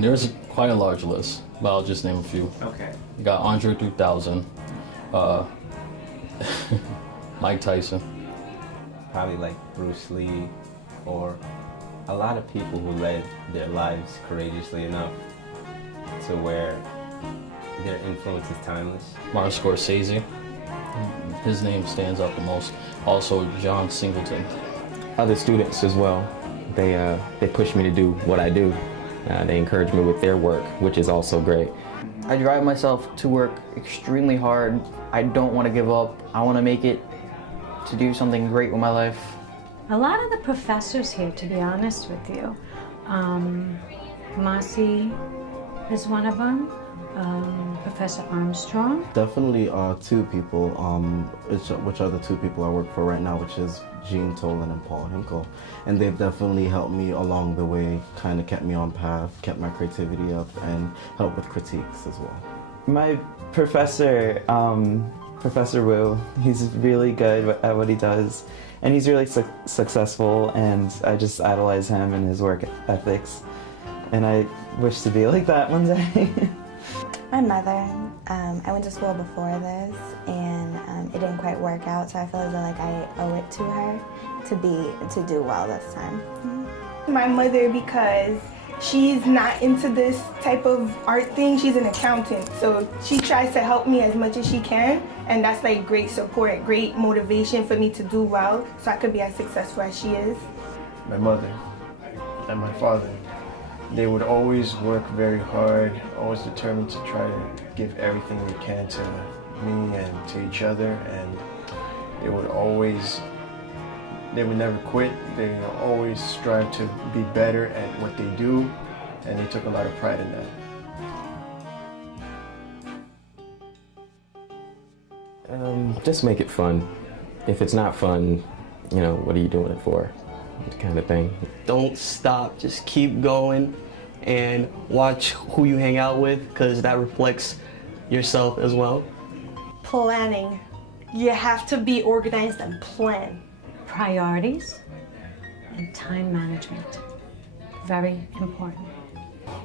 There's quite a large list, but I'll just name a few. Okay. You got Andre 3000, Mike Tyson. Probably like Bruce Lee, or a lot of people who led their lives courageously enough to where their influence is timeless. Martin Scorsese. His name stands out the most. Also, John Singleton. Other students as well. They push me to do what I do. They encourage me with their work, which is also great. I drive myself to work extremely hard. I don't want to give up. I want to make it to do something great with my life. A lot of the professors here, to be honest with you, Masi is one of them, Professor Armstrong. Definitely two people, which are the two people I work for right now, which is Gene Tolan and Paul Hinkle. And they've definitely helped me along the way, kind of kept me on path, kept my creativity up, and helped with critiques as well. My professor, Professor Wu, he's really good at what he does, and he's really successful, and I just idolize him and his work ethics, and I wish to be like that one day. My mother, I went to school before this, and it didn't quite work out, so I feel as though like I owe it to her to do well this time. My mother, because she's not into this type of art thing. She's an accountant, so she tries to help me as much as she can, and that's like great support, great motivation for me to do well, so I could be as successful as she is. My mother and my father, they would always work very hard, always determined to try to give everything they can to me and to each other, and they would never quit. They always strive to be better at what they do, and they took a lot of pride in that. Just make it fun. If it's not fun, what are you doing it for? Kind of thing. Don't stop, just keep going and watch who you hang out with, because that reflects yourself as well. Planning. You have to be organized and plan. Priorities and time management. Very important.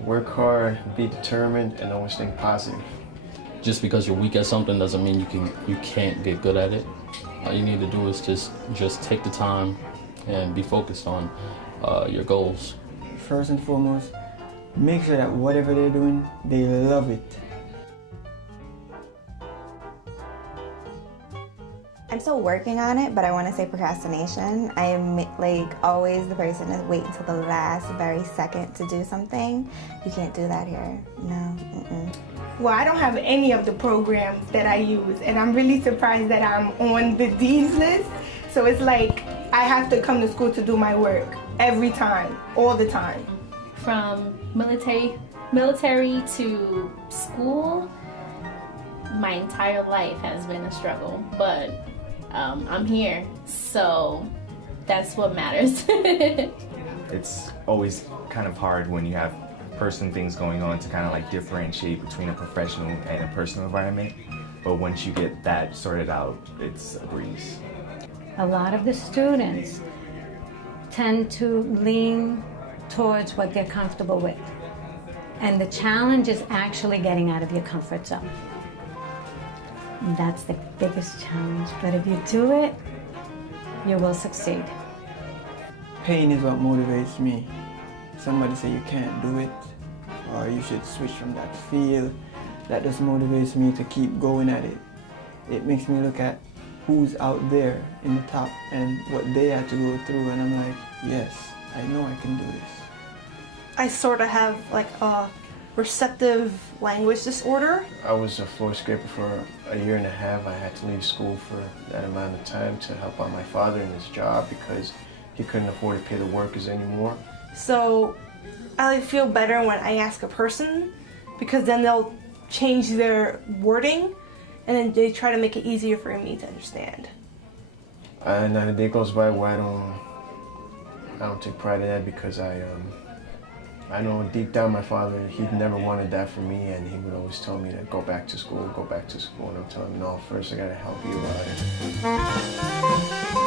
Work hard, be determined, and always think positive. Just because you're weak at something doesn't mean you can't get good at it. All you need to do is just take the time and be focused on your goals. First and foremost, make sure that whatever they're doing, they love it. I'm still working on it, but I want to say procrastination. I am like always the person to wait until the last very second to do something. You can't do that here. No. Well, I don't have any of the programs that I use, and I'm really surprised that I'm on the Dean's list. So it's like I have to come to school to do my work every time, all the time. From military to school, my entire life has been a struggle, but I'm here, so that's what matters. It's always kind of hard when you have personal things going on to kind of like differentiate between a professional and a personal environment, but once you get that sorted out, it's a breeze. A lot of the students tend to lean towards what they're comfortable with, and the challenge is actually getting out of your comfort zone. That's the biggest challenge, but if you do it, you will succeed. Pain is what motivates me. Somebody say you can't do it, or you should switch from that field. That just motivates me to keep going at it. It makes me look at who's out there in the top and what they had to go through, and I'm like, yes, I know I can do this. I sort of have like a receptive language disorder. I was a floor scraper for a year and a half. I had to leave school for that amount of time to help out my father in his job because he couldn't afford to pay the workers anymore. So I feel better when I ask a person, because then they'll change their wording and then they try to make it easier for me to understand. And not a day goes by where I don't take pride in that, because I know deep down my father, he never wanted that for me, and he would always tell me to go back to school, and I'm telling him, no, first I gotta help you out.